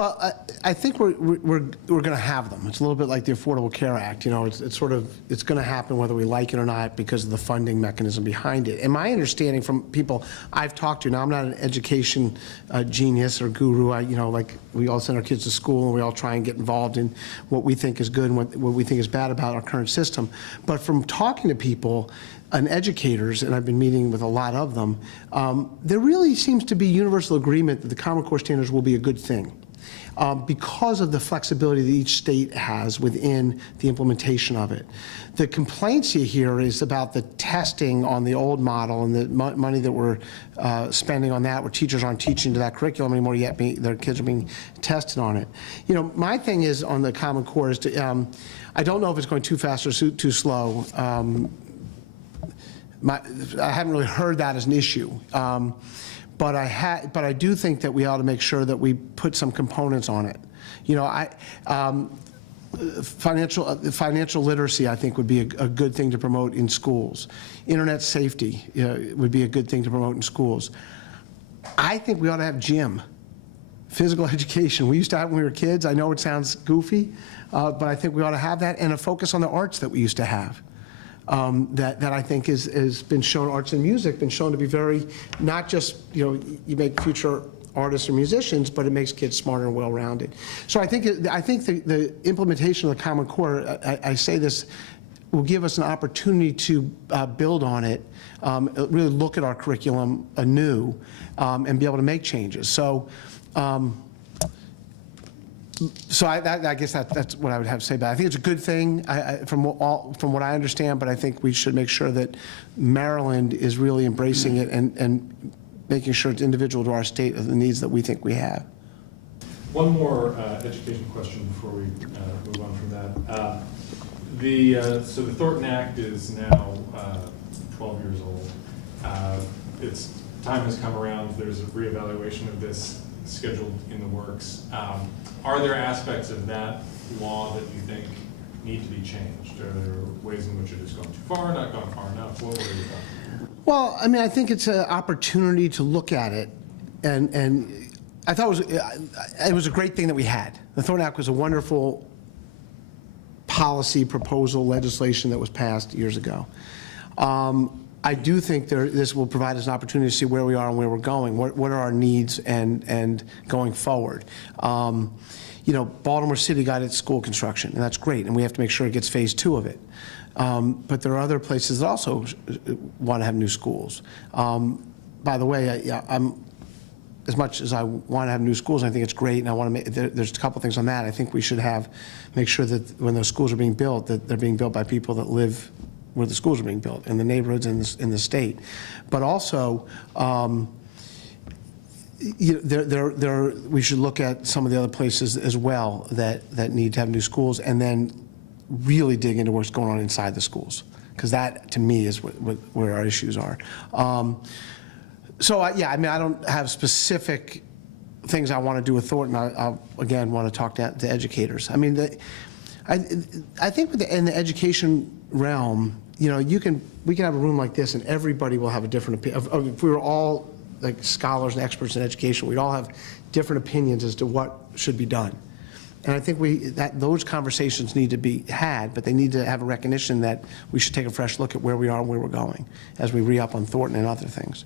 Well, I think we're going to have them. It's a little bit like the Affordable Care Act. You know, it's going to happen whether we like it or not because of the funding mechanism behind it. And my understanding from people I've talked to, now I'm not an education genius or guru. Like we all send our kids to school and we all try and get involved in what we think is good and what we think is bad about our current system. But from talking to people and educators, and I've been meeting with a lot of them, there really seems to be universal agreement that the Common Core standards will be a good thing. Because of the flexibility that each state has within the implementation of it. The complaints you hear is about the testing on the old model and the money that we're spending on that, where teachers aren't teaching to that curriculum anymore, yet their kids are being tested on it. You know, my thing is on the Common Core is to, I don't know if it's going too fast or too slow. I haven't really heard that as an issue. But I do think that we ought to make sure that we put some components on it. You know, financial literacy, I think, would be a good thing to promote in schools. Internet safety would be a good thing to promote in schools. I think we ought to have gym, physical education. We used to have when we were kids. I know it sounds goofy, but I think we ought to have that, and a focus on the arts that we used to have. That I think has been shown, arts and music, been shown to be very, not just, you know, you make future artists or musicians, but it makes kids smarter and well-rounded. So I think the implementation of the Common Core, I say this, will give us an opportunity to build on it, really look at our curriculum anew, and be able to make changes. So. I guess that's what I would have to say about it. I think it's a good thing from what I understand, but I think we should make sure that Maryland is really embracing it and making sure it's individual to our state of the needs that we think we have. One more education question before we move on from that. So the Thornton Act is now 12 years old. Its time has come around. There's a reevaluation of this scheduled in the works. Are there aspects of that law that you think need to be changed? Are there ways in which it has gone too far, not gone far enough? What were your thoughts? Well, I mean, I think it's an opportunity to look at it, and I thought it was a great thing that we had. The Thornton Act was a wonderful policy proposal, legislation that was passed years ago. I do think this will provide us an opportunity to see where we are and where we're going. What are our needs and going forward? You know, Baltimore City got its school construction, and that's great, and we have to make sure it gets phase 2 of it. But there are other places that also want to have new schools. By the way, I'm as much as I want to have new schools, I think it's great, and I want to make, there's a couple things on that. I think we should make sure that when those schools are being built, that they're being built by people that live where the schools are being built, in the neighborhoods in the state. But also, you know, we should look at some of the other places as well that need to have new schools, and then really dig into what's going on inside the schools, because that, to me, is where our issues are. Yeah, I mean, I don't have specific things I want to do with Thornton. I again, want to talk to educators. I mean, I think in the education realm, you know, we can have a room like this and everybody will have a different opinion. If we were all like scholars and experts in education, we'd all have different opinions as to what should be done. And I think those conversations need to be had, but they need to have a recognition that we should take a fresh look at where we are and where we're going as we re-up on Thornton and other things.